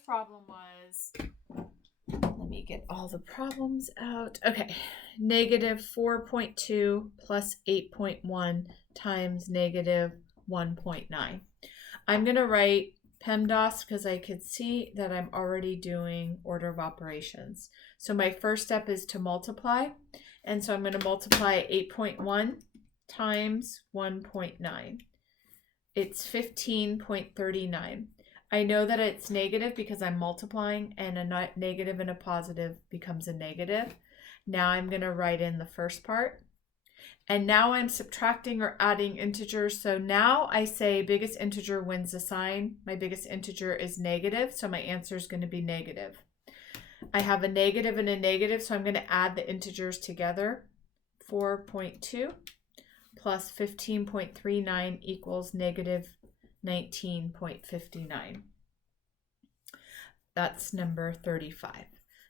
first problem was, let me get all the problems out. Okay, negative 4.2 plus 8.1 times negative 1.9. I'm going to write PEMDAS because I could see that I'm already doing order of operations. So my first step is to multiply. And so I'm going to multiply 8.1 times 1.9. It's 15.39. I know that it's negative because I'm multiplying, and a negative and a positive becomes a negative. Now I'm going to write in the first part. And now I'm subtracting or adding integers. So now I say biggest integer wins the sign. My biggest integer is negative, so my answer is going to be negative. I have a negative and a negative, so I'm going to add the integers together. 4.2 plus 15.39 equals negative 19.59. That's number 35.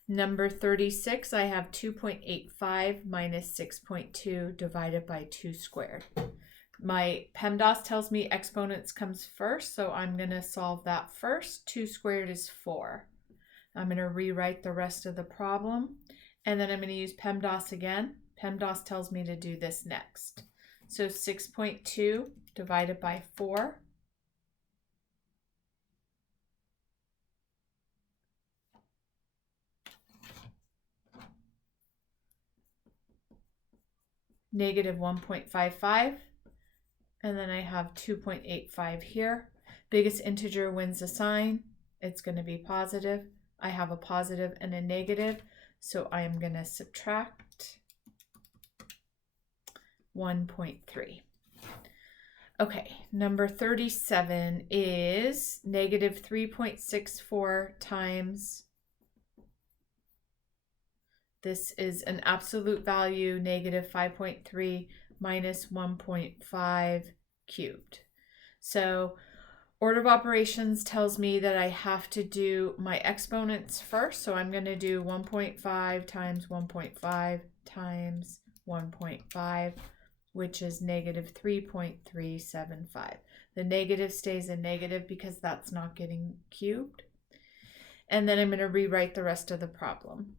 Number 36, I have 2.85 minus 6.2 divided by 2 squared. My PEMDAS tells me exponents comes first, so I'm going to solve that first. 2 squared is 4. I'm going to rewrite the rest of the problem, and then I'm going to use PEMDAS again. PEMDAS tells me to do this next. So 6.2 divided by 4. Negative 1.55, and then I have 2.85 here. Biggest integer wins the sign. It's going to be positive. I have a positive and a negative, so I am going to subtract 1.3. Okay, number 37 is negative 3.64 times, this is an absolute value, negative 5.3 minus 1.5 cubed. So order of operations tells me that I have to do my exponents first. So I'm going to do 1.5 times 1.5 times 1.5, which is negative 3.375. The negative stays a negative because that's not getting cubed. And then I'm going to rewrite the rest of the problem.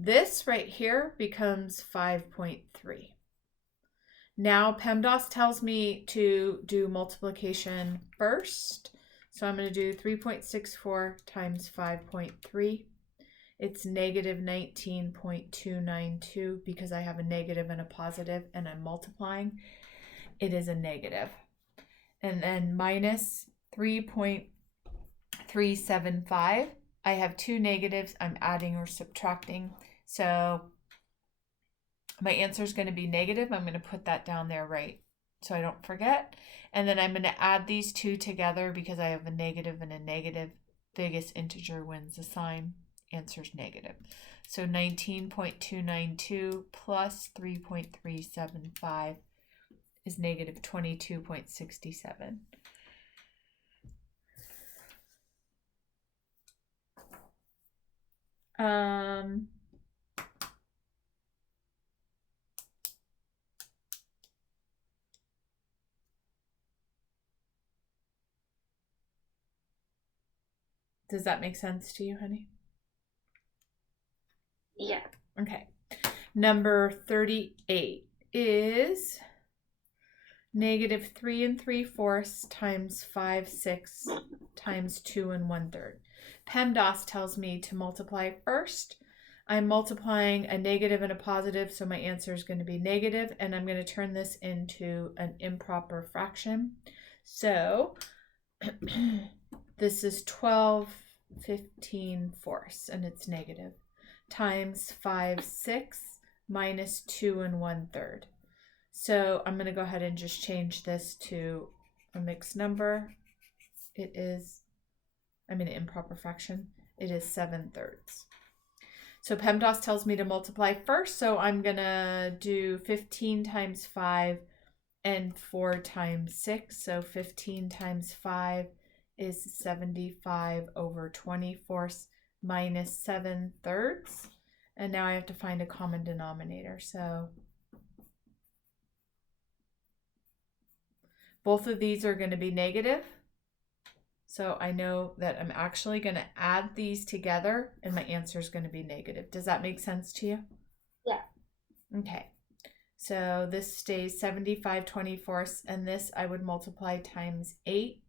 This right here becomes 5.3. Now PEMDAS tells me to do multiplication first. So I'm going to do 3.64 times 5.3. It's negative 19.292 because I have a negative and a positive and I'm multiplying. It is a negative. And then minus 3.375. I have two negatives. I'm adding or subtracting. So my answer is going to be negative. I'm going to put that down there right so I don't forget. And then I'm going to add these two together because I have a negative and a negative. Biggest integer wins the sign. Answer is negative. So 19.292 plus 3.375 is negative 22.67. Does that make sense to you, honey? Yeah. Okay. Number 38 is negative 3 3/4 times 5/6 times 2 1/3. PEMDAS tells me to multiply first. I'm multiplying a negative and a positive, so my answer is going to be negative, and I'm going to turn this into an improper fraction. So this is 12/15, and it's negative, times 5/6 minus 2 1/3. So I'm going to go ahead and just change this to a mixed number. It is, an improper fraction. It is 7/3. So PEMDAS tells me to multiply first, so I'm going to do 15 times 5 and 4 times 6. So 15 times 5 is 75/24 minus 7/3. And now I have to find a common denominator. So both of these are going to be negative. So I know that I'm actually going to add these together and my answer is going to be negative. Does that make sense to you? Yeah. Okay. So this stays 75/24, and this I would multiply times 8.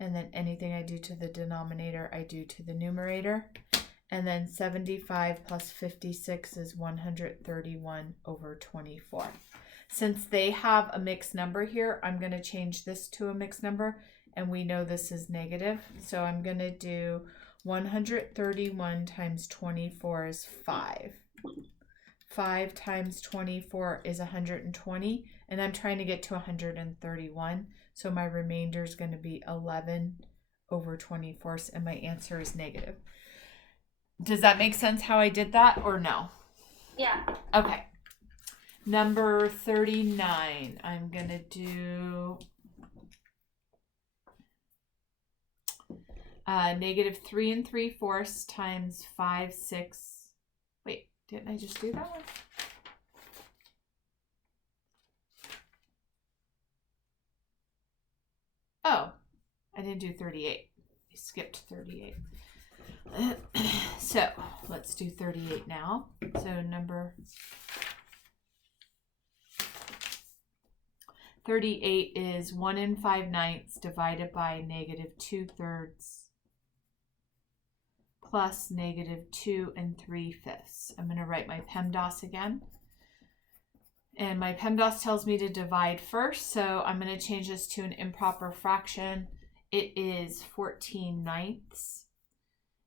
And then anything I do to the denominator, I do to the numerator. And then 75 plus 56 is 131/24. Since they have a mixed number here, I'm going to change this to a mixed number. And we know this is negative. So I'm going to do 131 times 24 is 5. 5 times 24 is 120. And I'm trying to get to 131. So my remainder is going to be 11/24. And my answer is negative. Does that make sense how I did that or no? Yeah. Okay. Number 39. I'm going to do negative 3 3/4 times 5 6. Wait, didn't I just do that one? Oh, I didn't do 38. I skipped 38. So let's do 38 now. So number 38 is 1 5/9 divided by negative 2/3 plus negative 2 3/5. I'm going to write my PEMDAS again. And my PEMDAS tells me to divide first, so I'm going to change this to an improper fraction. It is 14/9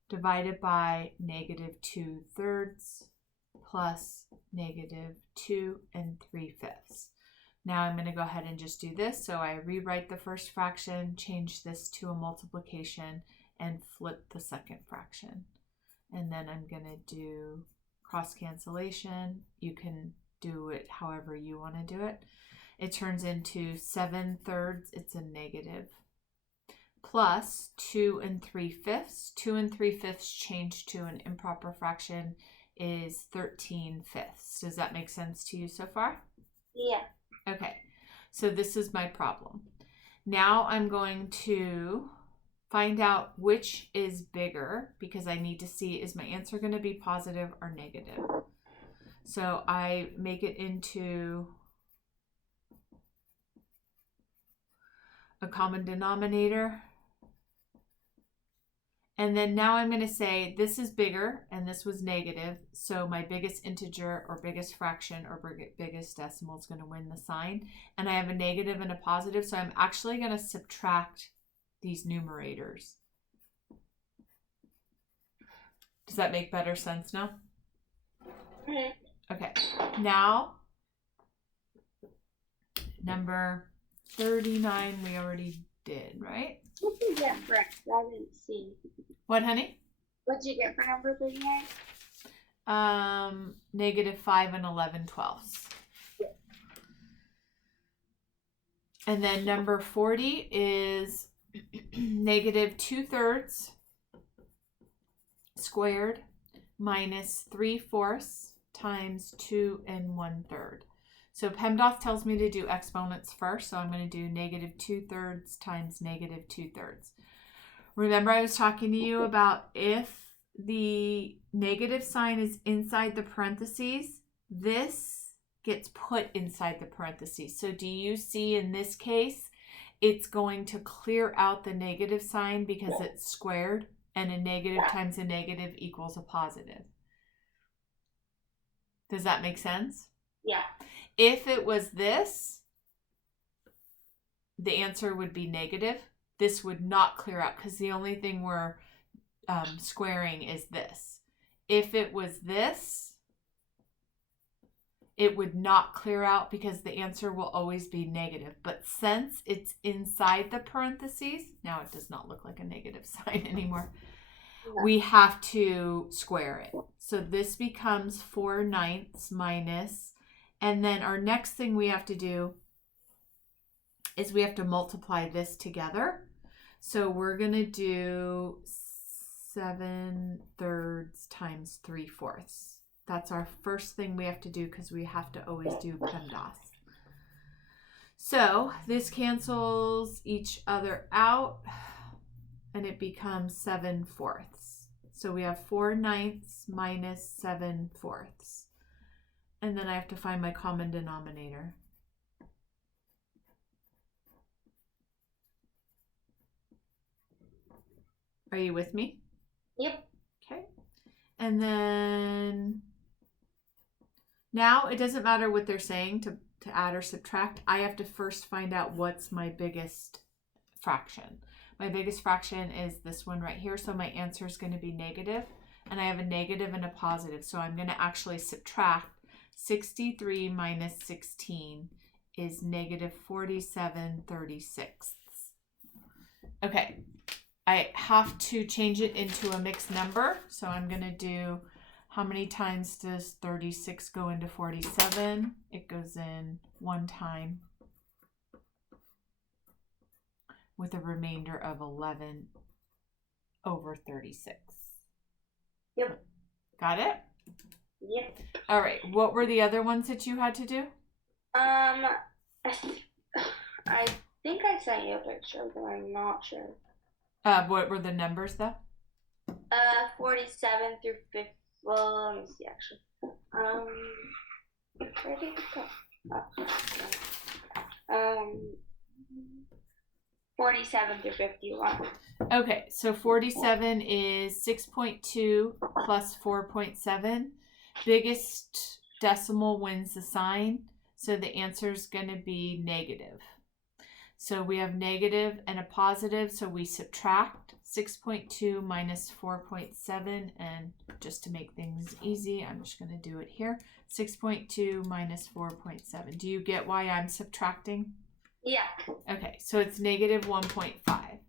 divided by negative 2/3 plus negative 2 3/5. Now I'm going to go ahead and just do this. So I rewrite the first fraction, change this to a multiplication, and flip the second fraction. And then I'm going to do cross cancellation. You can do it however you want to do it. It turns into 7/3. It's a negative. Plus 2 3/5. 2 3/5 changed to an improper fraction is 13/5. Does that make sense to you so far? Yeah. Okay, so this is my problem. Now I'm going to find out which is bigger because I need to see, is my answer going to be positive or negative? So I make it into a common denominator. And then now I'm going to say this is bigger and this was negative. So my biggest integer or biggest fraction or biggest decimal is going to win the sign. And I have a negative and a positive. So I'm actually going to subtract these numerators. Does that make better sense now? Okay. Now, number 39 we already did, right? What did you get for? I didn't see. What, honey? What did you get for number 39? Negative 5 11/12. And then number 40 is negative 2/3 squared minus 3/4 times 2 1/3. So PEMDAS tells me to do exponents first, so I'm going to do negative 2/3 times negative 2/3. Remember I was talking to you about if the negative sign is inside the parentheses, this gets put inside the parentheses. So do you see in this case, it's going to clear out the negative sign because it's squared, and a negative times a negative equals a positive. Does that make sense? Yeah. If it was this, the answer would be negative. This would not clear out because the only thing we're squaring is this. If it was this, it would not clear out because the answer will always be negative. But since it's inside the parentheses, now it does not look like a negative sign anymore. We have to square it. So this becomes 4/9 minus, and then our next thing we have to do is we have to multiply this together. So we're going to do 7/3 times 3/4. That's our first thing we have to do because we have to always do PEMDAS. So this cancels each other out. and it becomes 7/4. So we have 4/9 minus 7/4. And then I have to find my common denominator. Are you with me? Yep. Okay. And then now it doesn't matter what they're saying to add or subtract. I have to first find out what's my biggest fraction. My biggest fraction is this one right here. So my answer is going to be negative. And I have a negative and a positive. So I'm going to actually subtract 63 minus 16 is negative 47/36. Okay. I have to change it into a mixed number. So I'm going to do, how many times does 36 go into 47? It goes in one time with a remainder of 11/36. Yep. Got it? Yep. All right. What were the other ones that you had to do? I think I sent you a picture, but I'm not sure. What were the numbers though? 47 through 50. Well, let me see actually. Where did it go? Oh, 47 through 51. Okay, so 47 is 6.2 plus 4.7. Biggest decimal wins the sign. So the answer is going to be negative. So we have negative and a positive. So we subtract 6.2 minus 4.7. And just to make things easy, I'm just going to do it here. 6.2 minus 4.7. Do you get why I'm subtracting? Yeah. Okay, so it's negative 1.5.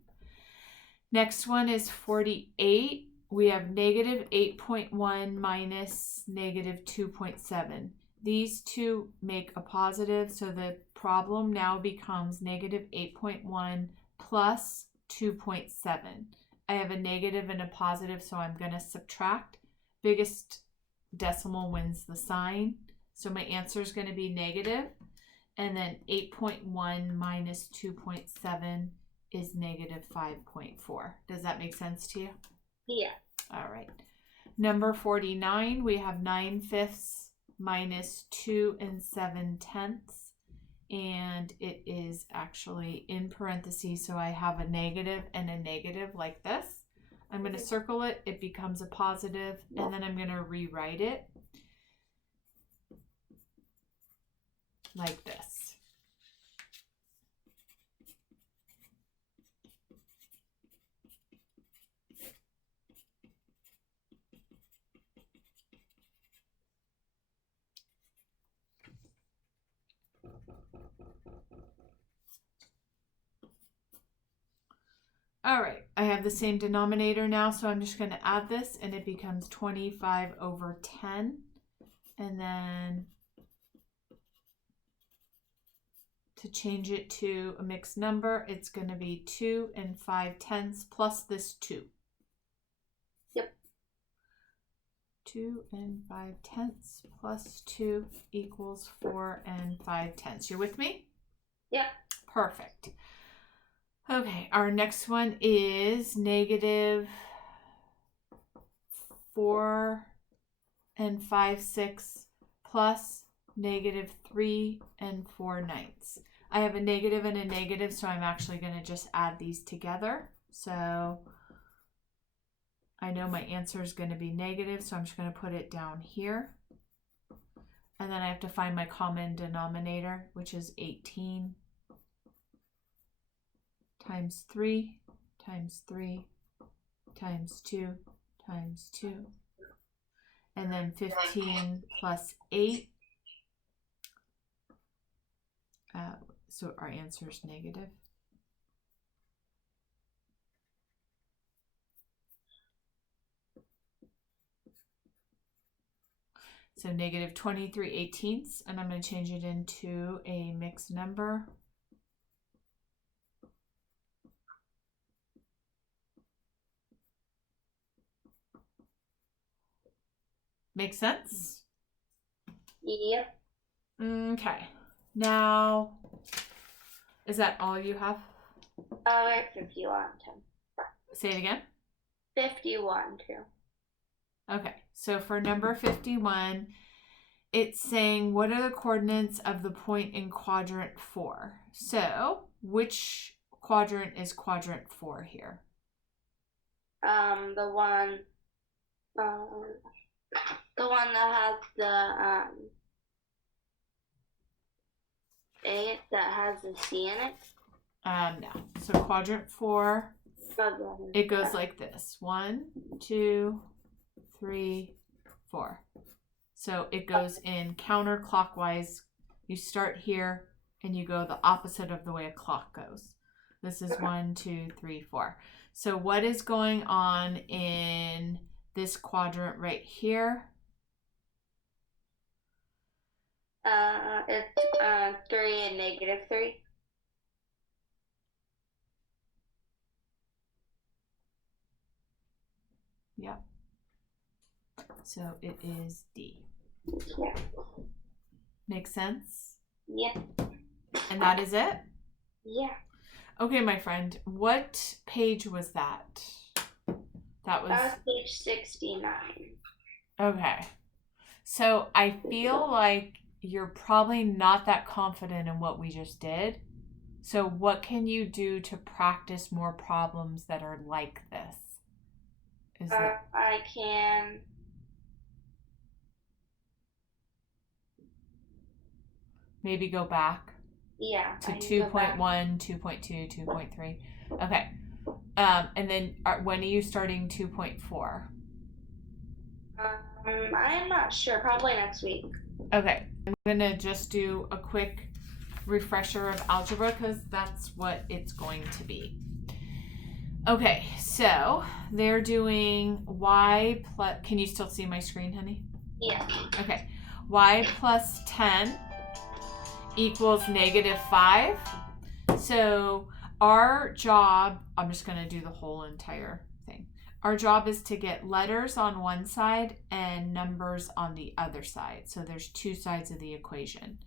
Next one is 48. We have negative 8.1 minus negative 2.7. These two make a positive, so the problem now becomes negative 8.1 plus 2.7. I have a negative and a positive, so I'm going to subtract. Biggest decimal wins the sign. So my answer is going to be negative. And then 8.1 minus 2.7 is negative 5.4. Does that make sense to you? Yeah. All right. Number 49, we have 9/5 minus 2 7/10. And it is actually in parentheses, so I have a negative and a negative like this. I'm going to circle it. It becomes a positive, and then I'm going to rewrite it like this. All right, I have the same denominator now, so I'm just going to add this, and it becomes 25/10. And then to change it to a mixed number, it's going to be 2 5/10 plus this 2. Yep. 2 5/10 plus 2 equals 4 5/10. You're with me? Yep. Perfect. Okay, our next one is negative 4 5/6 plus negative 3 4/9. I have a negative and a negative, so I'm actually going to just add these together. So I know my answer is going to be negative, so I'm just going to put it down here. And then I have to find my common denominator, which is 18 times 3 times 3 times 2 times 2. And then 15 plus 8. So our answer is negative. So negative 23/18, and I'm going to change it into a mixed number. Make sense? Yep. Okay. Now, is that all you have? I have 51 10. say it again. 51 too. Okay, so for number 51, it's saying what are the coordinates of the point in quadrant 4? So which quadrant is quadrant 4 here? The one that has the A that has the C in it. No. So quadrant 4, it goes like this: 1, 2, 3, 4. So it goes in counterclockwise. You start here and you go the opposite of the way a clock goes. This is 1, 2, 3, 4. So what is going on in this quadrant right here? It's 3 and -3. Yep. So it is D. Yeah. Make sense? Yeah. And that is it? Yeah. Okay, my friend, what page was that? That was page 69. okay. So I feel like you're probably not that confident in what we just did. So what can you do to practice more problems that are like this? Is it I can maybe go back to I can go back. 2.1, 2.2, 2.3? Okay. And then when are you starting 2.4? I'm not sure. Probably next week. Okay. I'm going to just do a quick refresher of algebra because that's what it's going to be. Okay, so they're doing y plus, can you still see my screen, honey? Yeah. Okay, y plus 10 equals -5. So our job, I'm just going to do the whole entire thing. Our job is to get letters on one side and numbers on the other side. So there's two sides of the equation.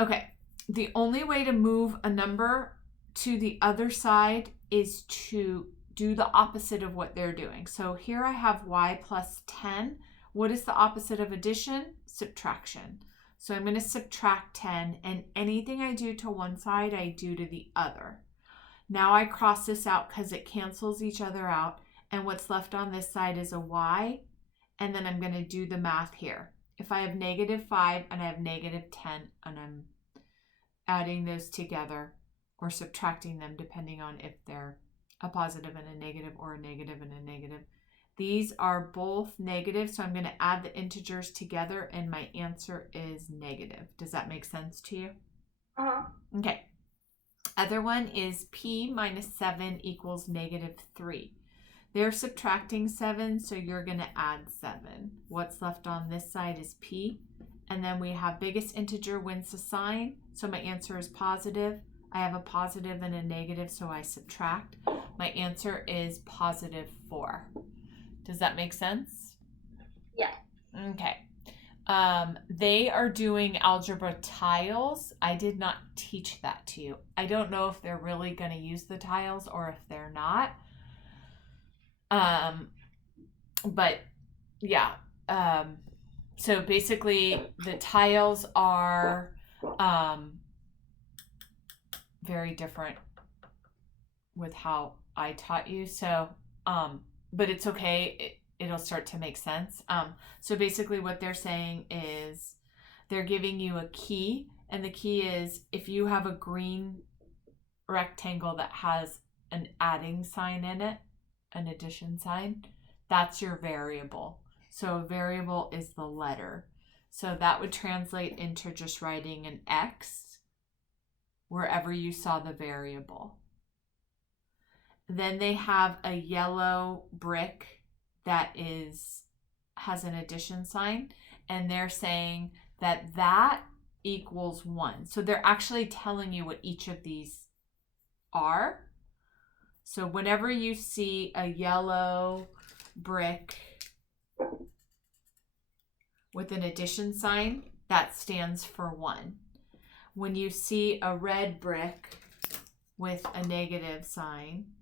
Okay, the only way to move a number to the other side is to do the opposite of what they're doing. So here I have y plus 10. What is the opposite of addition? Subtraction. So I'm going to subtract 10, and anything I do to one side, I do to the other. Now I cross this out because it cancels each other out, and what's left on this side is a y, and then I'm going to do the math here. If I have -5 and I have -10, and I'm adding those together or subtracting them depending on if they're a positive and a negative or a negative and a negative. These are both negative, so I'm going to add the integers together and my answer is negative. Does that make sense to you? Uh-huh. Okay. Other one is p minus 7 equals -3. They're subtracting 7, so you're going to add 7. What's left on this side is p. And then we have biggest integer wins the sign. So my answer is positive. I have a positive and a negative, so I subtract. My answer is +4. Does that make sense? Yeah. Okay. They are doing algebra tiles. I did not teach that to you. I don't know if they're really going to use the tiles or if they're not. But yeah. So basically the tiles are very different with how I taught you. So, but it's okay. It'll start to make sense. So basically what they're saying is they're giving you a key, and the key is if you have a green rectangle that has an adding sign in it, an addition sign, that's your variable. So a variable is the letter. So that would translate into just writing an X wherever you saw the variable. Then they have a yellow brick that has an addition sign, and they're saying that equals 1. So they're actually telling you what each of these are. So whenever you see a yellow brick with an addition sign, that stands for 1. When you see a red brick with a negative sign,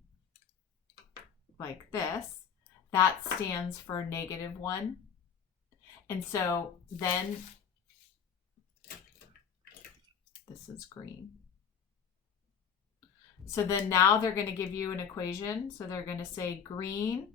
like this, that stands for -1. And so then this is green. So then now they're going to give you an equation. So they're going to say green,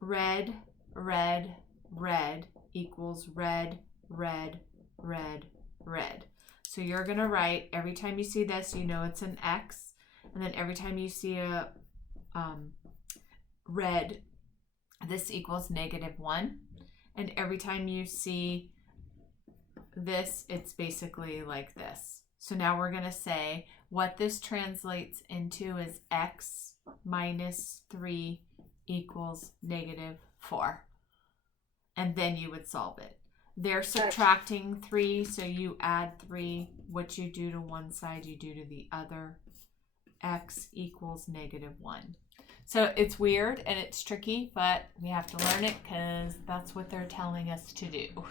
red, red, red equals red, red, red, red. So you're going to write, every time you see this, you know it's an X. And then every time you see a red, this equals -1. And every time you see this, it's basically like this. So now we're going to say what this translates into is X minus 3 equals -4. And then you would solve it. They're subtracting 3, so you add 3. What you do to one side, you do to the other. X equals -1. So it's weird and it's tricky, but we have to learn it because that's what they're telling us to do.